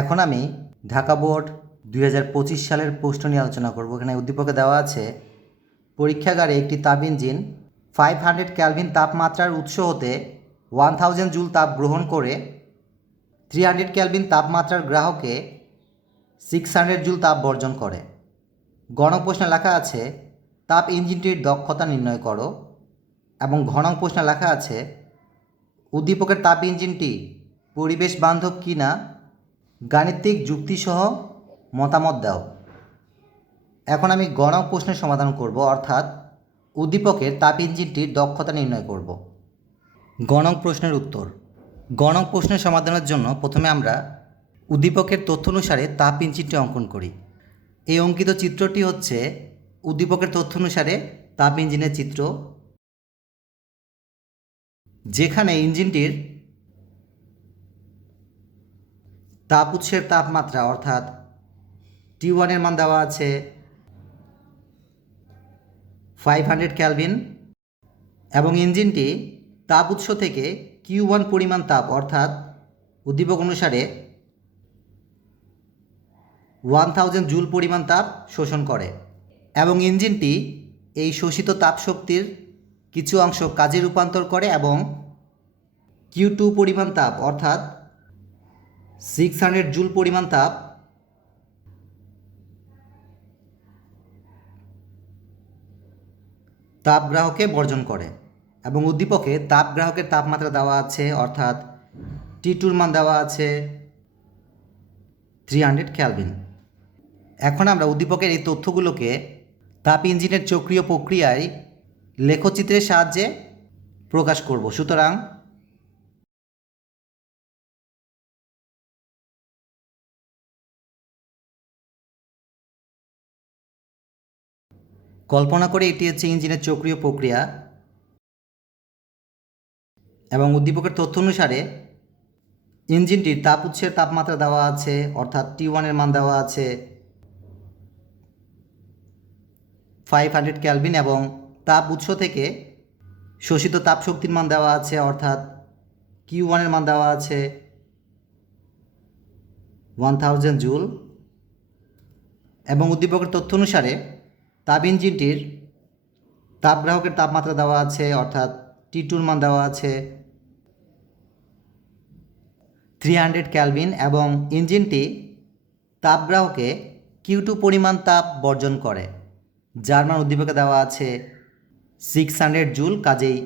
এখন আমি ঢাকা বোর্ড 2025 সালের প্রশ্ন নিয়ে আলোচনা করব। এখানে উদ্দীপকে দেওয়া আছে, পরীক্ষাগারে একটি তাপ ইঞ্জিন 500 কেলভিন তাপমাত্রার উৎস হতে 1000 জুল তাপ গ্রহণ করে 300 কেলভিন তাপমাত্রার গ্রাহকে 600 জুল তাপ বর্জন করে। গণক প্রশ্নে লেখা আছে তাপ ইঞ্জিনটির দক্ষতা নির্ণয় করো, এবং ঘনক প্রশ্নে লেখা আছে উদ্দীপকের তাপ ইঞ্জিনটি পরিবেশ বান্ধব কিনা গাণিতিক যুক্তিসহ মতামত দাও। এখন আমি গণক প্রশ্নের সমাধান করব, অর্থাৎ উদ্দীপকের তাপ ইঞ্জিনটির দক্ষতা নির্ণয় করব। গণক প্রশ্নের উত্তর। গণক প্রশ্নের সমাধানের জন্য প্রথমে আমরা উদ্দীপকের তথ্য অনুসারে তাপ ইঞ্জিনটি অঙ্কন করি। এই অঙ্কিত চিত্রটি হচ্ছে উদ্দীপকের তথ্য অনুসারে তাপ ইঞ্জিনের চিত্র, যেখানে ইঞ্জিনটির তাপ উৎসের তাপমাত্রা অর্থাৎ T1 এর মান দেওয়া আছে 500 কেলভিন, এবং ইঞ্জিনটি তাপ উৎস থেকে Q1 পরিমাণ তাপ অর্থাৎ উদ্দীপক অনুসারে 1000 জুল পরিমাণ তাপ শোষণ করে, এবং ইঞ্জিনটি এই শোষিত তাপ শক্তির কিছু অংশ কাজে রূপান্তর করে এবং Q2 পরিমাণ তাপ অর্থাৎ 600 জুল পরিমাণ তাপ তাপগ্রাহকে বর্জন করে। এবং উদ্দীপকে তাপগ্রাহকের তাপমাত্রা দেওয়া আছে, অর্থাৎ T2 মান দেওয়া আছে 300 কেলভিন। এখন আমরা উদ্দীপকের এই তথ্যগুলোকে তাপ ইঞ্জিনের চক্রীয় প্রক্রিয়ায় লেখচিত্রের সাহায্যে প্রকাশ করব। সুতরাং কল্পনা করে এটি হচ্ছে ইঞ্জিনের চক্রীয় প্রক্রিয়া, এবং উদ্দীপকের তথ্য অনুসারে ইঞ্জিনটির তাপ উৎসের তাপমাত্রা দেওয়া আছে, অর্থাৎ T1 এর মান দেওয়া আছে 500 কেলভিন, এবং তাপ উৎস থেকে শোষিত তাপ শক্তির মান দেওয়া আছে, অর্থাৎ Q1 এর মান দেওয়া আছে 1000 জুল, এবং উদ্দীপকের তথ্য অনুসারে তাপ ইঞ্জিনটির তাপগ্রাহকের তাপমাত্রা দেওয়া আছে, অর্থাৎ T2 এর মান দেওয়া আছে 300 কেলভিন, এবং ইঞ্জিনটি তাপগ্রাহকে Q2 পরিমাণ তাপ বর্জন করে, যার মান উদ্দীপকে দেওয়া আছে 600 জুল। কাজেই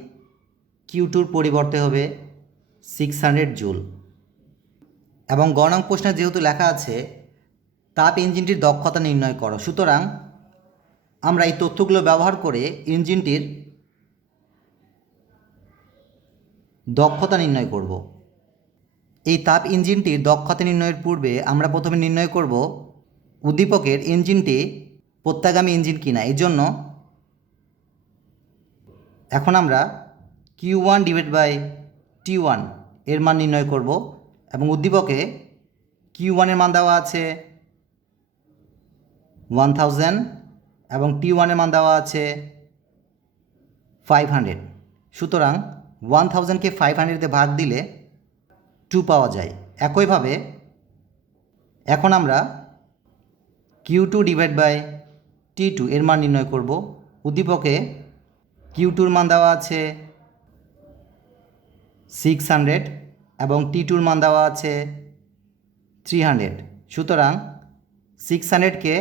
Q2 পরিবর্তে হবে 600 জুল। এবং গণক প্রশ্নে যেহেতু লেখা আছে তাপ ইঞ্জিনটির দক্ষতা নির্ণয় করো, সুতরাং আমরা এই তথ্যগুলো ব্যবহার করে ইঞ্জিনটির দক্ষতা নির্ণয় করব। এই তাপ ইঞ্জিনটির দক্ষতা নির্ণয়ের পূর্বে আমরা প্রথমে নির্ণয় করব উদ্দীপকের ইঞ্জিনটি প্রত্যাগামী ইঞ্জিন কিনা। এই জন্য এখন আমরা Q1 ডিভাইড বাই T1 এর মান নির্ণয় করব, এবং উদ্দীপকে Q1 এর মান দেওয়া আছে 1000, এবং T1 এর মান দেওয়া আছে 500। সুতরাং 1000কে 500 দিয়ে ভাগ দিলে 2 পাওয়া যায়। একইভাবে এখন আমরা Q2 ডিভাইড বাই T2 এর মান নির্ণয় করব। উদ্দীপকে Q2 এর মান দেওয়া আছে 600, এবং T2 এর মান দেওয়া আছে 300। সুতরাং 600কে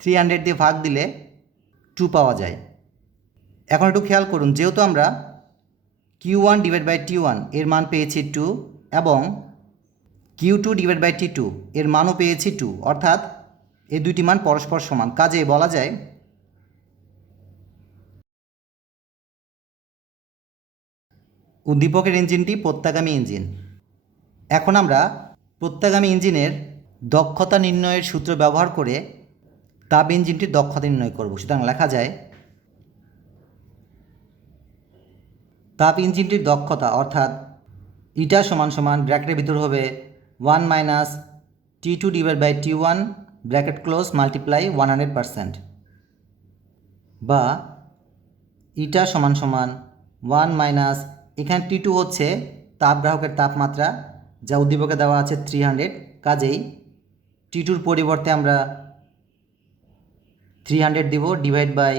300 দিয়ে ভাগ দিলে 2 পাওয়া যায়। এখন একটু খেয়াল করুন, যেহেতু আমরা Q1 ডিভাইড বাই T1 এর মান পেয়েছি 2, এবং Q2 ডিভাইড বাই T2 এর মানও পেয়েছি 2, অর্থাৎ এই দুইটি মান পরস্পর সমান। কাজে বলা যায় উদ্দীপকের ইঞ্জিনটি প্রত্যাগামী ইঞ্জিন। এখন আমরা প্রত্যাগামী ইঞ্জিনের দক্ষতা নির্ণয়ের সূত্র ব্যবহার করে তাপ ইঞ্জিনটির দক্ষতা নির্ণয় করব। সুতরাং লেখা যায় তাপ ইঞ্জিনটির দক্ষতা, অর্থাৎ ইটা সমান সমান ব্র্যাকেটের ভিতর হবে 1 minus T2 divide by T1 bracket close multiply 100%, বা ইটা সমান সমান 1 মাইনাস, এখানে T2 হচ্ছে তাপগ্রাহকের তাপমাত্রা, যা উদ্দীপকে দেওয়া আছে 300, কাজেই T2 পরিবর্তে আমরা 300 দিব, ডিভাইড বাই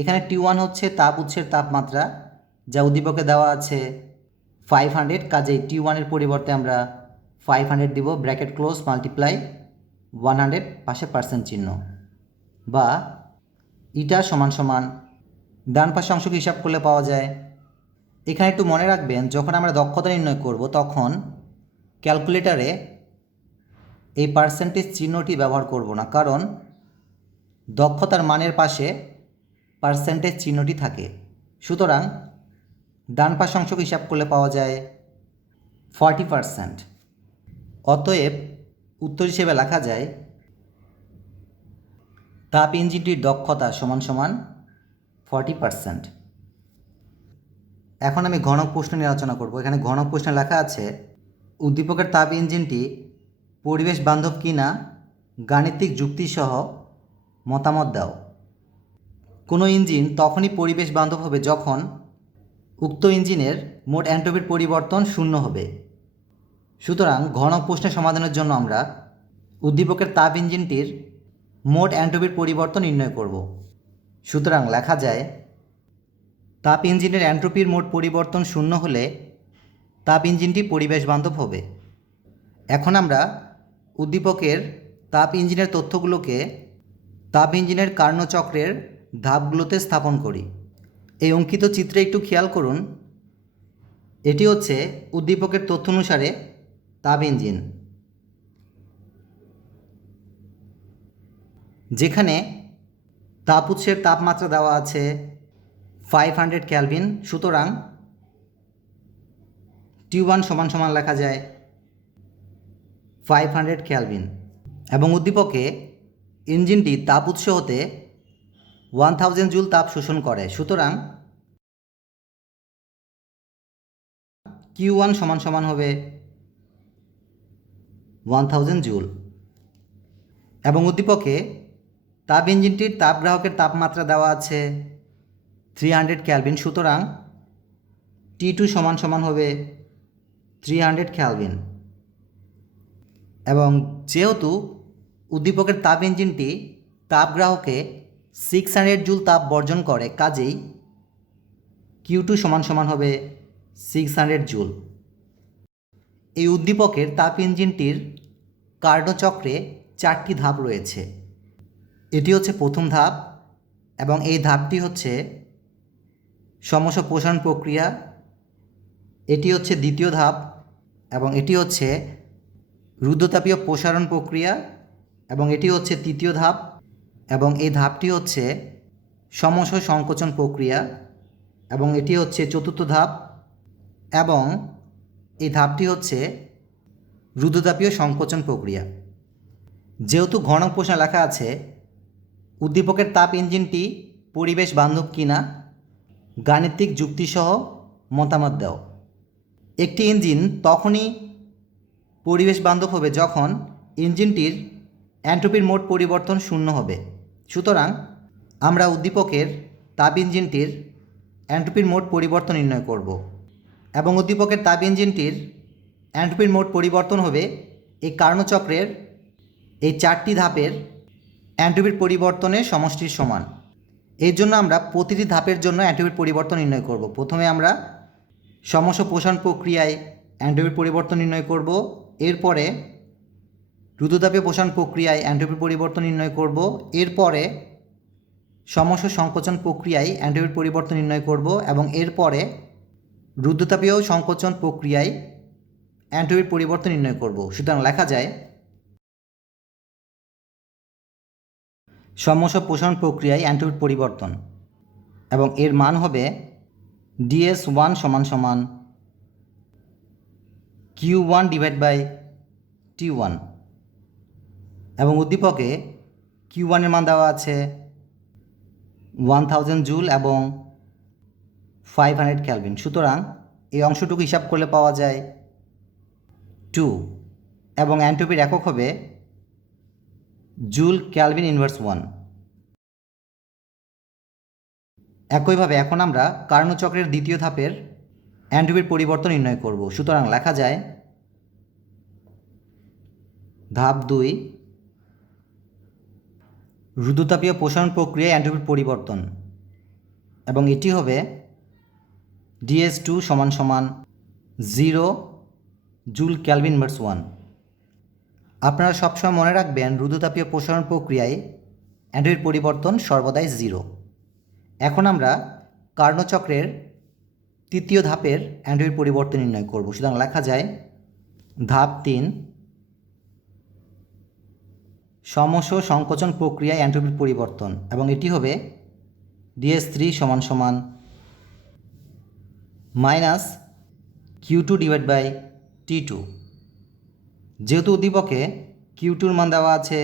এখানে T1 হচ্ছে তাপ উৎসের তাপমাত্রা যা উদ্দীপকে দেওয়া আছে 500, কাজেই T1 পরিবর্তে আমরা 500 দিব, ব্র্যাকেট ক্লোজ, মাল্টিপ্লাই 100 পাশে পার্সেন্ট চিহ্ন, বা ইটা সমান সমান ডান পাশে অংশকে হিসাব করলে পাওয়া যায়। এখানে একটু মনে রাখবেন, যখন আমরা দক্ষতা নির্ণয় করব তখন ক্যালকুলেটরে এই পার্সেন্টেজ চিহ্নটি ব্যবহার করব না, কারণ দক্ষতার মানের পাশে পার্সেন্টেজ চিহ্নটি থাকে। সুতরাং ডান পাশে অংশকে হিসাব করলে পাওয়া যায় 40%। অতএব উত্তর হিসেবে লেখা যায় তাপ ইঞ্জিনটির দক্ষতা সমান সমান 40%। এখন আমি ঘনক প্রশ্ন নিয়ে আলোচনা করব। এখানে ঘনক প্রশ্নে লেখা আছে উদ্দীপকের তাপ ইঞ্জিনটি পরিবেশ বান্ধব কিনা গাণিতিক যুক্তিসহ মতামত দাও। কোনো ইঞ্জিন তখনই পরিবেশ বান্ধব হবে যখন উক্ত ইঞ্জিনের মোট এন্ট্রপির পরিবর্তন শূন্য হবে। সুতরাং ঘনক প্রশ্নের সমাধানের জন্য আমরা উদ্দীপকের তাপ ইঞ্জিনটির মোট এন্ট্রপির পরিবর্তন নির্ণয় করব। সুতরাং লেখা যায় তাপ ইঞ্জিনের এন্ট্রপির মোট পরিবর্তন শূন্য হলে তাপ ইঞ্জিনটি পরিবেশ বান্ধব হবে। এখন আমরা উদ্দীপকের তাপ ইঞ্জিনের তথ্যগুলোকে তাপ ইঞ্জিনের কার্নোচক্রের ধাপগুলোতে স্থাপন করি। এই অঙ্কিত চিত্রে একটু খেয়াল করুন, এটি হচ্ছে উদ্দীপকের তথ্য অনুসারে তাপ ইঞ্জিন, যেখানে তাপ উৎসের তাপমাত্রা দেওয়া আছে 500 কেলভিন। সুতরাং T1 সমান সমান লেখা যায় 500 কেলভিন, এবং উদ্দীপকে ইঞ্জিনটি তাপ উৎস হতে 1000 জুল তাপ শোষণ করে। সুতরাং Q1 সমান সমান হবে 1000 জুল, এবং উদ্দীপকে তাপ ইঞ্জিনটির তাপগ্রাহকের তাপমাত্রা দেওয়া আছে 300 কেলভিন। সুতরাং T2 সমান সমান হবে 300 কেলভিন, এবং যেহেতু উদ্দীপকের তাপ ইঞ্জিনটি তাপগ্রাহকে 600 জুল তাপ বর্জন করে, কাজেই Q2 সমান সমান হবে 600 জুল। এই উদ্দীপকের তাপ ইঞ্জিনটির কার্নোচক্রে 4টি ধাপ রয়েছে। এটি হচ্ছে প্রথম ধাপ, এবং এই ধাপটি হচ্ছে সমস্ত প্রসারণ প্রক্রিয়া। এটি হচ্ছে দ্বিতীয় ধাপ, এবং এটি হচ্ছে রুদ্ধতাপীয় প্রসারণ প্রক্রিয়া, এবং এটি হচ্ছে তৃতীয় ধাপ, এবং এই ধাপটি হচ্ছে সমস্ত সংকোচন প্রক্রিয়া, এবং এটি হচ্ছে চতুর্থ ধাপ, এবং এই ধাপটি হচ্ছে রুদ্ধতাপীয় সংকোচন প্রক্রিয়া। যেহেতু ঘনক প্রশ্নে লেখা আছে উদ্দীপকের তাপ ইঞ্জিনটি পরিবেশ বান্ধব কিনা গাণিতিক যুক্তিসহ মতামত দাও। একটি ইঞ্জিন তখনই পরিবেশ বান্ধব হবে যখন ইঞ্জিনটির এন্ট্রপির মোট পরিবর্তন শূন্য হবে। সুতরাং আমরা উদ্দীপকের তাপ ইঞ্জিনটির এন্ট্রপির মোট পরিবর্তন নির্ণয় করব, এবং উদ্দীপকের তাপ ইঞ্জিনটির এন্ট্রপির মোট পরিবর্তন হবে এই কার্নোচক্রের এই 4টি ধাপের এন্ট্রপির পরিবর্তনের সমষ্টির সমান। এর জন্য আমরা প্রতিটি ধাপের জন্য এন্ট্রপির পরিবর্তন নির্ণয় করব। প্রথমে আমরা সমস্ত প্রসারণ প্রক্রিয়ায় এন্ট্রপির পরিবর্তন নির্ণয় করব, এরপরে রুদ্ধতাপীয় প্রসারণ প্রক্রিয়ায় এন্ট্রপির পরিবর্তন নির্ণয় করব, এরপরে সমস্ত সংকোচন প্রক্রিয়ায় এন্ট্রপির পরিবর্তন নির্ণয় করব, এবং এরপরে রুদ্ধতাপীয় সংকোচন প্রক্রিয়ায় এন্ট্রপির পরিবর্তন নির্ণয় করব। সুতরাং লেখা যায় সমস্ত প্রসারণ প্রক্রিয়ায় এন্ট্রপির পরিবর্তন, এবং এর মান হবে DS1 সমান সমান Q1 ডিভাইড বাই T1, এবং উদ্দীপকে Q1 এর মান দেওয়া আছে 1000 জুল এবং 500 কেলভিন। সুতরাং এই অংশটুকু হিসাব করলে পাওয়া যায় 2, এবং এন্ট্রপির একক হবে জুল কেলভিন ইনভার্স 1। একইভাবে এখন আমরা কার্নোচক্রের দ্বিতীয় ধাপের এন্ট্রপির পরিবর্তন নির্ণয় করব। সুতরাং লেখা যায় ধাপ 2, রুদ্ধতাপীয় প্রসারণ প্রক্রিয়ায় এন্ট্রপির পরিবর্তন, এবং এটি হবে DS2 = 0 জুল কেলভিন ইনভার্স 1। আপনারা সবসময় মনে রাখবেন রুদ্ধতাপীয় প্রসারণ প্রক্রিয়ায় এন্ট্রপির পরিবর্তন সর্বদাই 0। এখন আমরা কার্নো চক্রের তৃতীয় ধাপের এন্ট্রপির পরিবর্তন নির্ণয় করব। সুতরাং লেখা যায় ধাপ 3, সমস সংকোচন প্রক্রিয়ায় এন্ট্রপির পরিবর্তন, এবং এটি হবে DS3 = -Q2/T2। যেহেতু উদ্দীপকে Q2-র মান দেওয়া আছে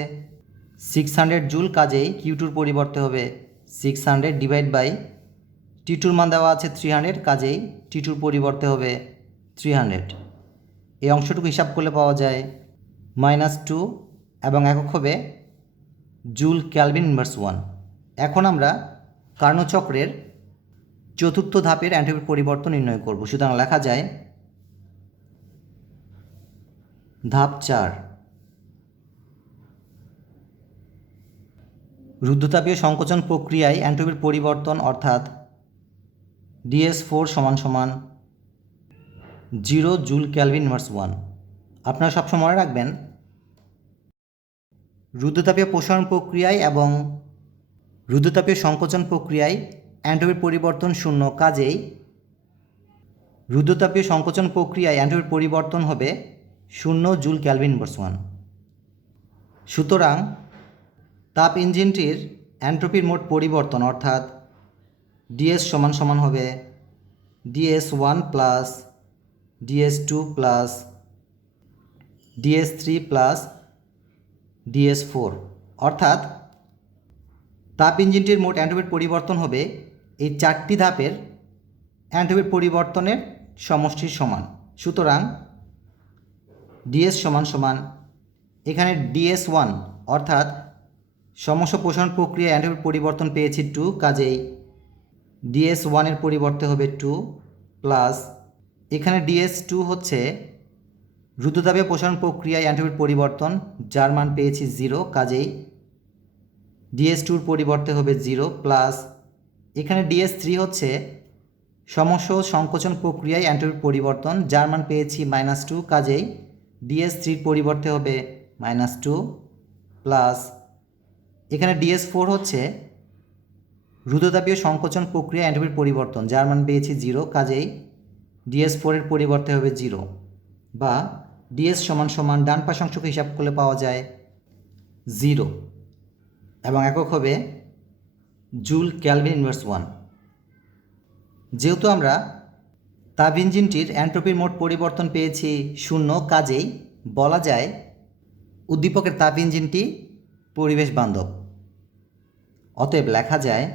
600 জুল, কাজেই Q2-র পরিবর্তে হবে 600/T2-র মান দেওয়া আছে 300, কাজেই T2-র পরিবর্তে হবে 300। এই অংশটুকু হিসাব করলে পাওয়া যায় -2, এবং একক হবে জুল কেলভিন ইনভার্স 1। এখন আমরা কার্নো চক্রের চতুর্থ ধাপের এন্ট্রপির পরিবর্তন নির্ণয় করব। সুতরাং লেখা যায় ধাপ 4, রুদ্ধতাপীয় সংকোচন প্রক্রিয়ায় এন্ট্রপির পরিবর্তন, অর্থাৎ DS4 = 0 জুল কেলভিন ইনভার্স 1। আপনারা সবসময় মনে রাখবেন রুদ্ধতাপীয় প্রসারণ প্রক্রিয়ায় এবং রুদ্ধতাপীয় সংকোচন প্রক্রিয়ায় এন্ট্রপির পরিবর্তন 0, কাজেই রুদ্ধতাপীয় সংকোচন প্রক্রিয়ায় এন্ট্রপির পরিবর্তন হবে 0 জুল কেলভিন ইনভার্স 1। সুতরাং তাপ ইঞ্জিনটির এন্ট্রপির মোট পরিবর্তন, অর্থাৎ DS = হবে DS1 plus DS2 plus DS3 plus DS4, অর্থাৎ তাপ ইঞ্জিনটির মোট এন্ট্রপির পরিবর্তন হবে এই 4টি ধাপের এন্ট্রপির পরিবর্তনের সমষ্টির সমান। সুতরাং DS = এখানে DS1, অর্থাৎ সমস্ত প্রসারণ প্রক্রিয়া এন্ট্রপির পরিবর্তন পেয়েছি 2, কাজেই DS1-এর পরিবর্তে হবে 2 প্লাস এখানে DS2 হচ্ছে রুদ্ধতাপীয় প্রসারণ প্রক্রিয়ায় এন্ট্রপির পরিবর্তন, যার মান পেয়েছি 0, কাজেই DS2-র পরিবর্তে হবে 0 প্লাস এখানে DS3 হচ্ছে সমস্ত সংকোচন প্রক্রিয়ায় এন্ট্রপির পরিবর্তন, যার মান পেয়েছি -2, কাজেই DS3-র পরিবর্তে হবে -2 প্লাস এখানে DS4 হচ্ছে রুদ্ধতাপীয় সংকোচন প্রক্রিয়া এন্ট্রপির পরিবর্তন, যার মান পেয়েছি 0, কাজেই DS4-এর পরিবর্তে হবে 0, বা DS = ডান পাশ অংশকে হিসাব করলে পাওয়া যায় 0, এবং একক হবে জুল কেলভিন ইনভার্স 1। যেহেতু আমরা তাপ ইঞ্জিনটির এন্ট্রপির মোট পরিবর্তন পেয়েছি 0, কাজেই বলা যায় উদ্দীপকের তাপ ইঞ্জিনটি পরিবেশ বান্ধব। অতএব লেখা যায়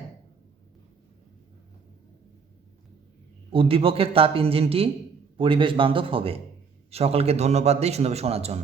উদ্দীপকের তাপ ইঞ্জিনটি পরিবেশ বান্ধব হবে। সকলকে ধন্যবাদ দিই সুন্দরভাবে শোনার জন্য।